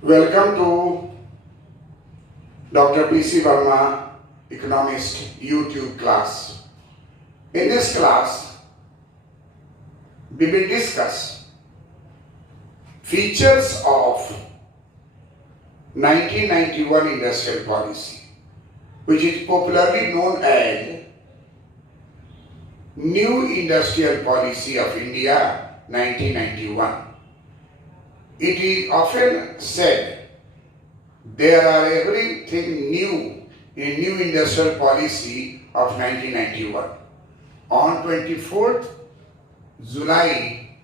Welcome to Dr. P.C. Verma Economist YouTube class. In this class, we will discuss features of 1991 industrial policy, which is popularly known as New Industrial Policy of India 1991. It is often said there are everything new in New Industrial Policy of 1991. On 24th July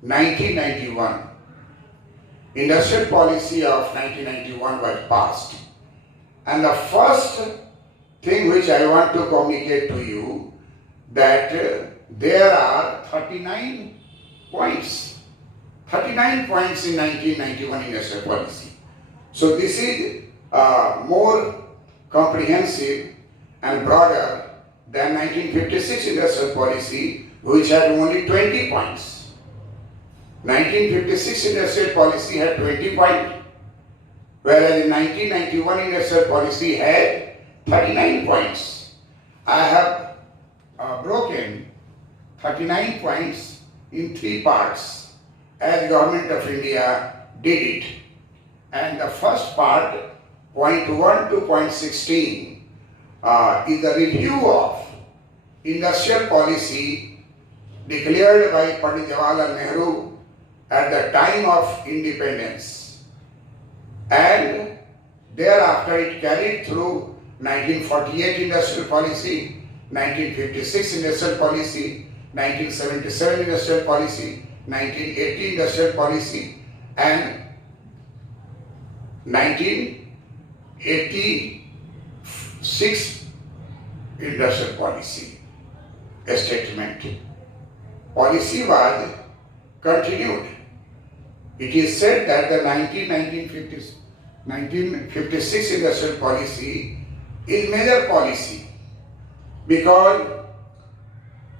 1991, Industrial Policy of 1991 was passed. And the first thing which I want to communicate to you that there are 39 points. 39 points in 1991 industrial policy. So this is more comprehensive and broader than 1956 industrial policy, which had only 20 points. 1956 industrial policy had 20 points, whereas in 1991 industrial policy had 39 points. I have broken 39 points in 3 parts as Government of India did it. And the first part, point 1 to point 16, is a review of industrial policy declared by Pandit Jawaharlal Nehru at the time of independence. And thereafter it carried through 1948 industrial policy, 1956 industrial policy, 1977 industrial policy, 1980 industrial policy, and 1986 industrial policy statement. Policy was continued. It is said that the 1956 industrial policy is major policy because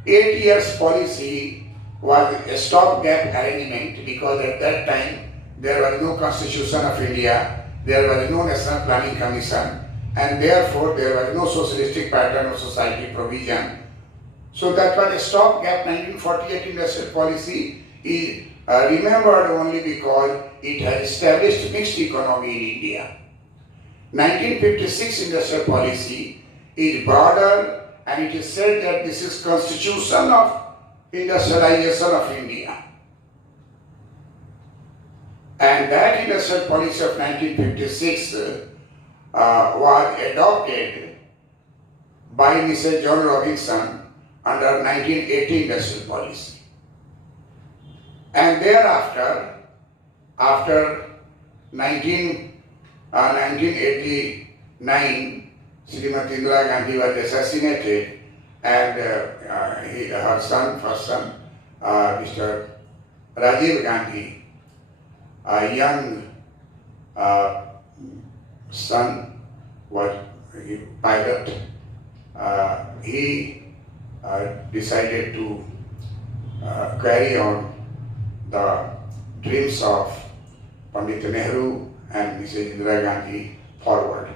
8 years policy was a stopgap arrangement because at that time there was no Constitution of India, there was no National Planning Commission, and therefore there was no socialistic pattern of society provision. So that was a stopgap. 1948 industrial policy is remembered only because it has established mixed economy in India. 1956 industrial policy is broader, and it is said that this is constitution of industrialization of India. And that industrial policy of 1956 was adopted by Mr. John Robinson under 1980 industrial policy. And thereafter, after 1989, Srimati Indira Gandhi was assassinated, and her son, first son, Mr. Rajiv Gandhi, a young son, was a pilot. He decided to carry on the dreams of Pandit Nehru and Mrs. Indira Gandhi forward.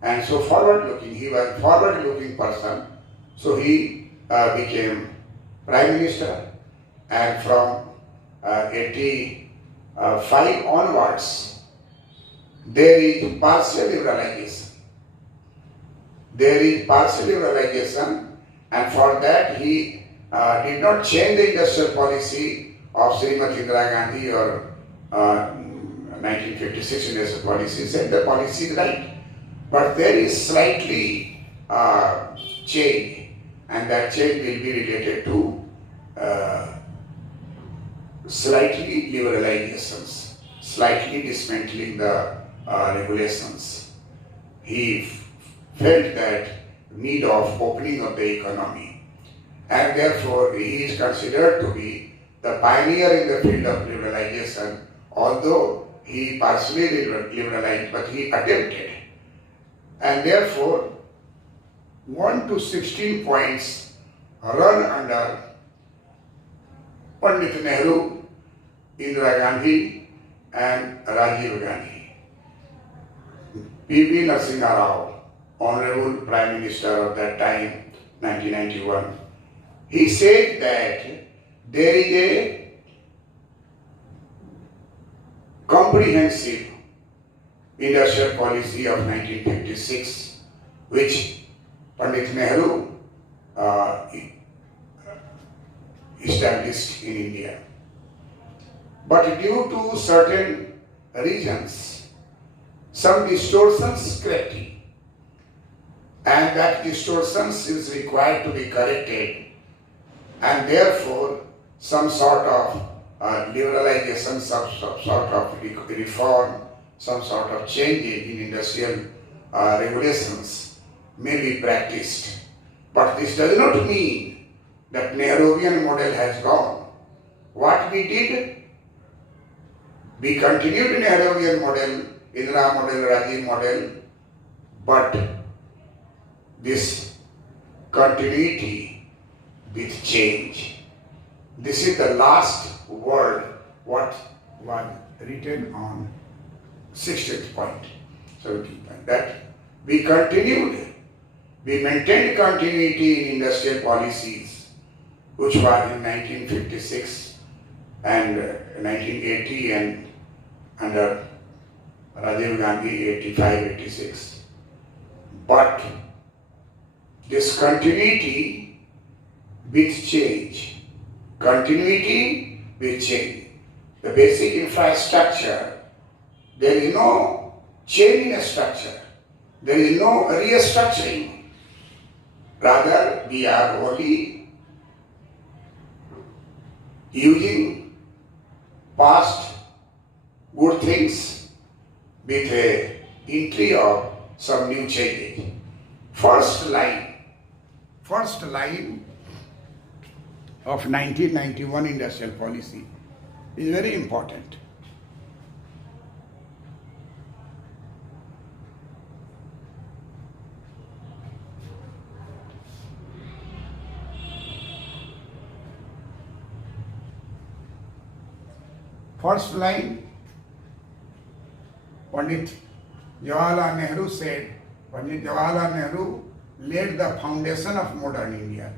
And so forward-looking, he was a forward-looking person. So he became Prime Minister, and from 85 onwards, there is partial liberalization. There is partial liberalization, and for that he did not change the industrial policy of Srimati Indira Gandhi or 1956 industrial policy. He said the policy is right, but there is slightly change. And that change will be related to slightly liberalizations, slightly dismantling the regulations. He felt that need of opening of the economy, and therefore he is considered to be the pioneer in the field of liberalization, although he partially liberalized, but he attempted. And therefore 1 to 16 points run under Pandit Nehru, Indira Gandhi and Rajiv Gandhi. P.V. Narasimha Rao, Honorable Prime Minister of that time, 1991, he said that there is a comprehensive industrial policy of 1956 which Pandit Nehru established in India. But due to certain reasons, some distortions crept in, and that distortions is required to be corrected, and therefore some sort of liberalization, some sort of reform, some sort of changes in industrial regulations may be practiced. But this does not mean that Nehruvian model has gone. What we did, we continued Nehruvian model, Indira model, Rajiv model, but this continuity with change. This is the last word what was written on 16th point, 17th point, that we continued, we maintained continuity in industrial policies which were in 1956 and 1980 and under Rajiv Gandhi 85, 86. But this continuity with change, continuity with change. The basic infrastructure, there is no change in structure, there is no restructuring. Rather, we are only using past good things with a entry of some new changes. First line of 1991 industrial policy is very important. First line, Pandit Jawaharlal Nehru said, Pandit Jawaharlal Nehru laid the foundation of modern India.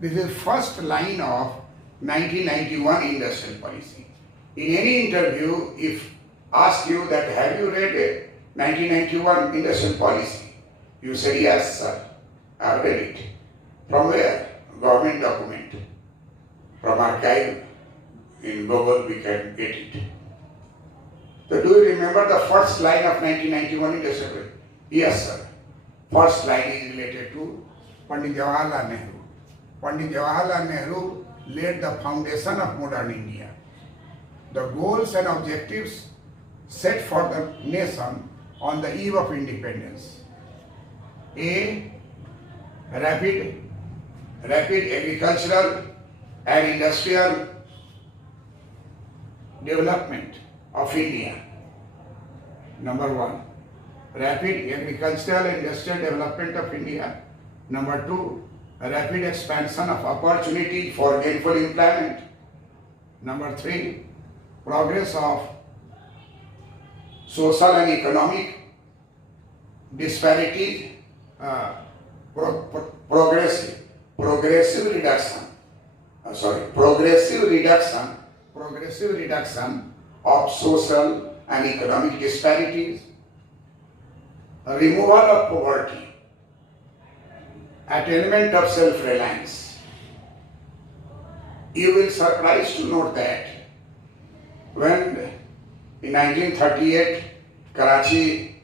This is first line of 1991 industrial policy. In any interview, if ask you that have you read 1991 industrial policy, you say yes sir, I have read it. From where? Government document. From archive in Google we can get it. So do you remember the first line of 1991 industrial policy? Yes sir. First line is related to Pandit Jawaharlal Nehru. Pandit Jawaharlal Nehru laid the foundation of modern India. The goals and objectives set for the nation on the eve of independence. A. Rapid agricultural and industrial development of India. Number one. Rapid agricultural and industrial development of India. Number two, rapid expansion of opportunity for gainful employment. Number three, progress of social and economic disparities, progressive reduction of social and economic disparities, removal of poverty, attainment of self-reliance. You will be surprised to note that when in 1938 Karachi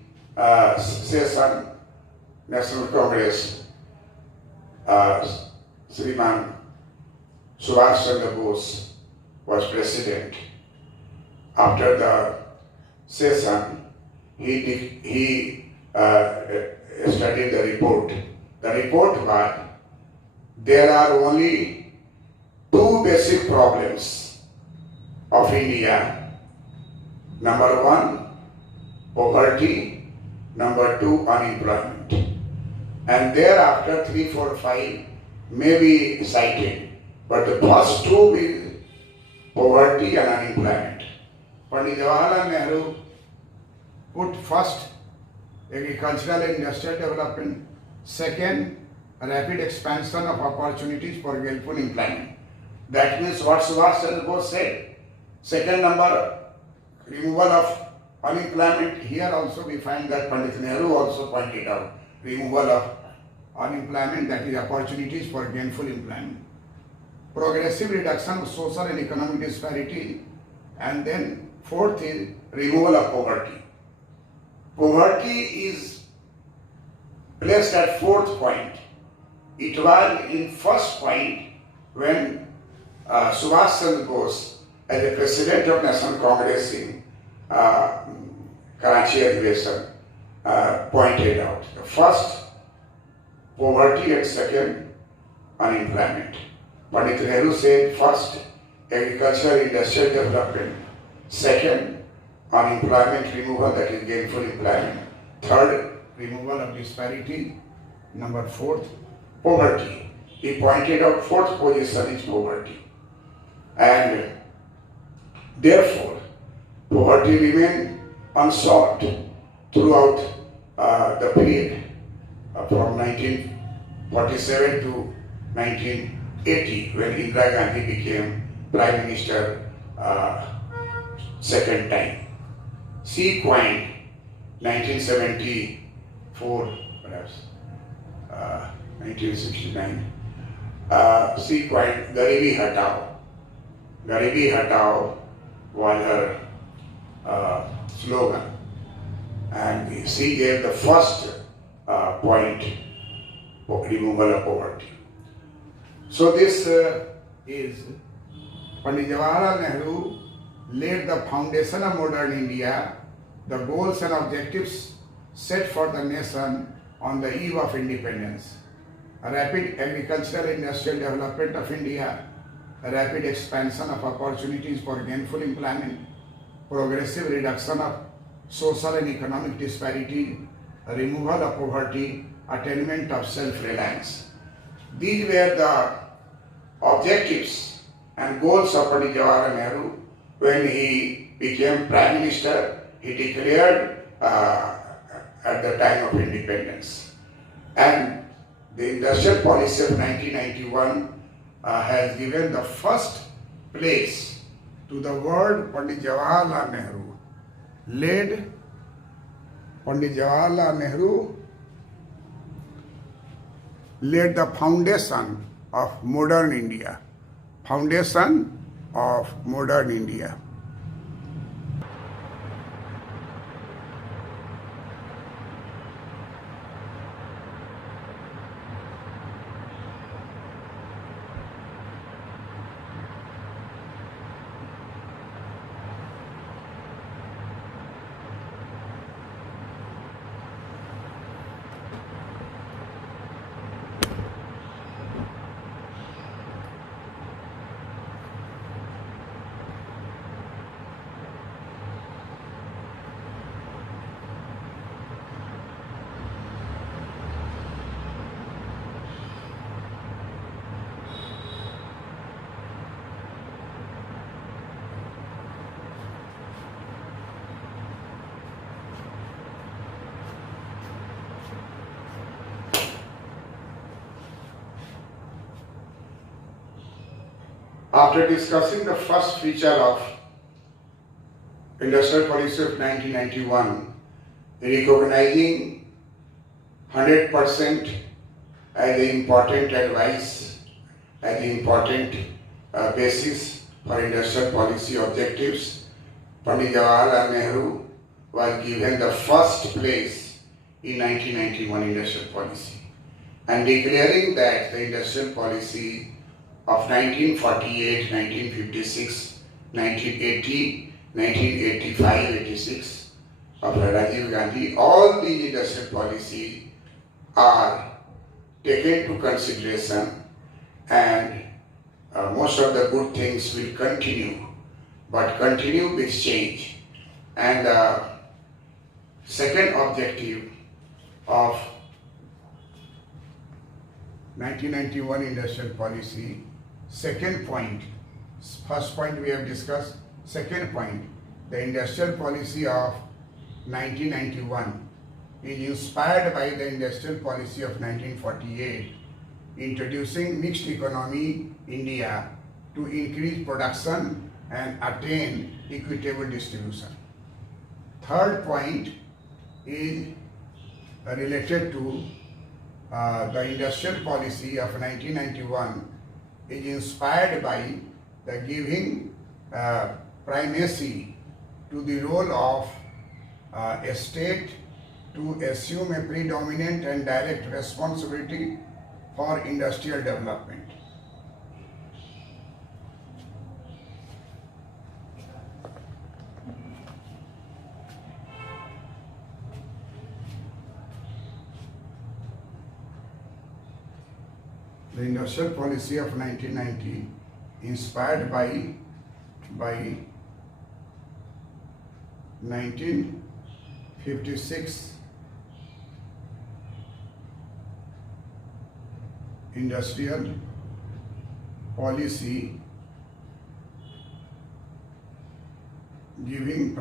session, National Congress, Shriman Subhash Chandra Bose was president. After the session, he studied the report. The report was there are only two basic problems of India. Number one, poverty. Number two, unemployment. And thereafter 3, 4, 5 may be cited. But the first two is poverty and unemployment. Pandit Jawaharlal Nehru put first agricultural and industrial development. Second, rapid expansion of opportunities for gainful employment. That means what Subhash Chandra Bose said. Second number, removal of unemployment. Here also we find that Pandit Nehru also pointed out removal of unemployment, that is opportunities for gainful employment. Progressive reduction of social and economic disparity. And then fourth is removal of poverty. Poverty is placed at fourth point. It was in first point when Subhash Chandra Bose, as the President of National Congress in Karachi Adhivesan, pointed out. The first, poverty, and second, unemployment. Pandit Nehru said first, agricultural industrial development. Second, unemployment removal, that is gainful employment. Third, removal of disparity. Number fourth, poverty. He pointed out fourth position is poverty. And therefore, poverty remained unsolved throughout the period from 1947 to 1980, when Indira Gandhi became Prime Minister second time. She coined 1974, perhaps 1969. She coined Garibi Hatao. Garibi Hatao was her slogan, and she gave the first point for removal of poverty. So this is Pandit Jawaharlal Nehru laid the foundation of modern India, the goals and objectives set for the nation on the eve of independence. A rapid agricultural industrial development of India, a rapid expansion of opportunities for gainful employment, progressive reduction of social and economic disparity, a removal of poverty, attainment of self-reliance. These were the objectives and goals of Pandit Jawaharlal Nehru. When he became Prime Minister, he declared at the time of independence. And the industrial policy of 1991 has given the first place to the word Pandit Jawaharlal Nehru. Pandit Jawaharlal Nehru laid the foundation of modern India. Foundation of modern India. After discussing the first feature of industrial policy of 1991, recognizing 100% as the important advice, as the important basis for industrial policy objectives, Pandit Jawaharlal Nehru was given the first place in 1991 industrial policy, and declaring that the industrial policy of 1948, 1956, 1980, 1985, 86 of Rajiv Gandhi, all these industrial policy are taken to consideration, and most of the good things will continue, but continue with change. And the second objective of 1991 industrial policy, second point, first point we have discussed, second point, the industrial policy of 1991 is inspired by the industrial policy of 1948, introducing mixed economy India to increase production and attain equitable distribution. Third point is related to the industrial policy of 1991 is inspired by the giving primacy to the role of a state to assume a predominant and direct responsibility for industrial development. The industrial policy of 1990, inspired by 1956 industrial policy giving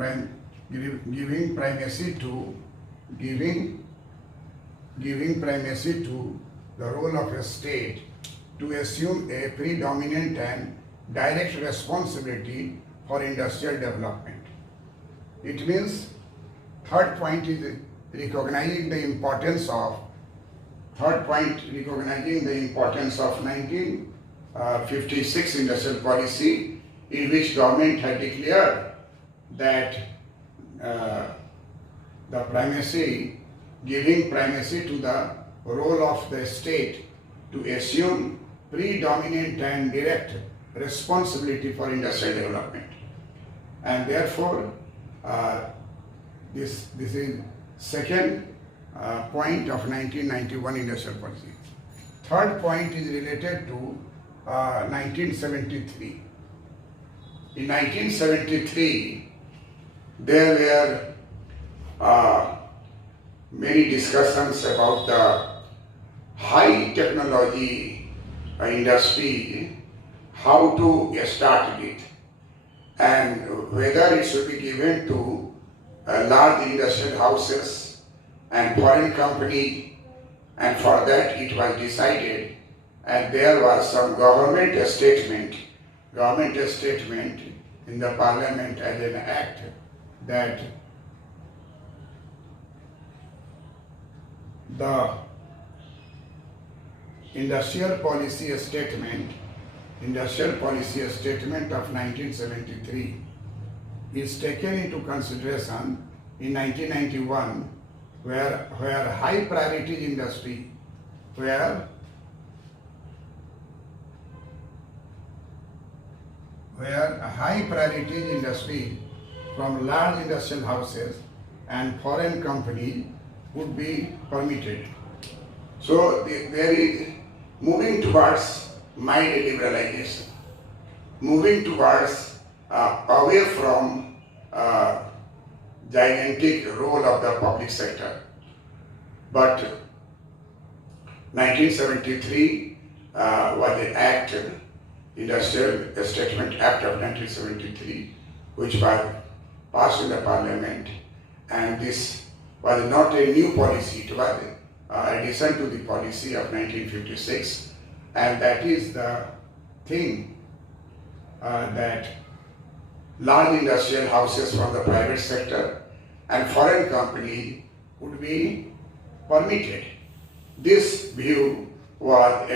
primacy to the role of a state to assume a predominant and direct responsibility for industrial development. It means third point is recognizing the importance of 1956 industrial policy, in which government had declared that the primacy, giving primacy to the role of the state to assume predominant and direct responsibility for industrial development. And therefore, this is second point of 1991 industrial policy. Third point is related to 1973. In 1973, there were many discussions about the high technology industry, how to start it, and whether it should be given to large industrial houses and foreign company, and for that it was decided, and there was some government statement in the parliament as an act that the industrial policy statement of 1973 is taken into consideration in 1991, where high priority industry, where high priority industry from large industrial houses and foreign companies would be permitted. So there is moving towards mild liberalization, moving towards away from gigantic role of the public sector. But 1973 was the act, Industrial Establishment Act of 1973, which was passed in the parliament, and this was not a new policy, it was addition to the policy of 1956, and that is the thing that large industrial houses from the private sector and foreign company would be permitted. This view was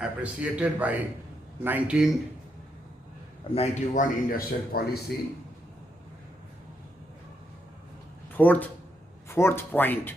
appreciated by 1991 industrial policy. Fourth point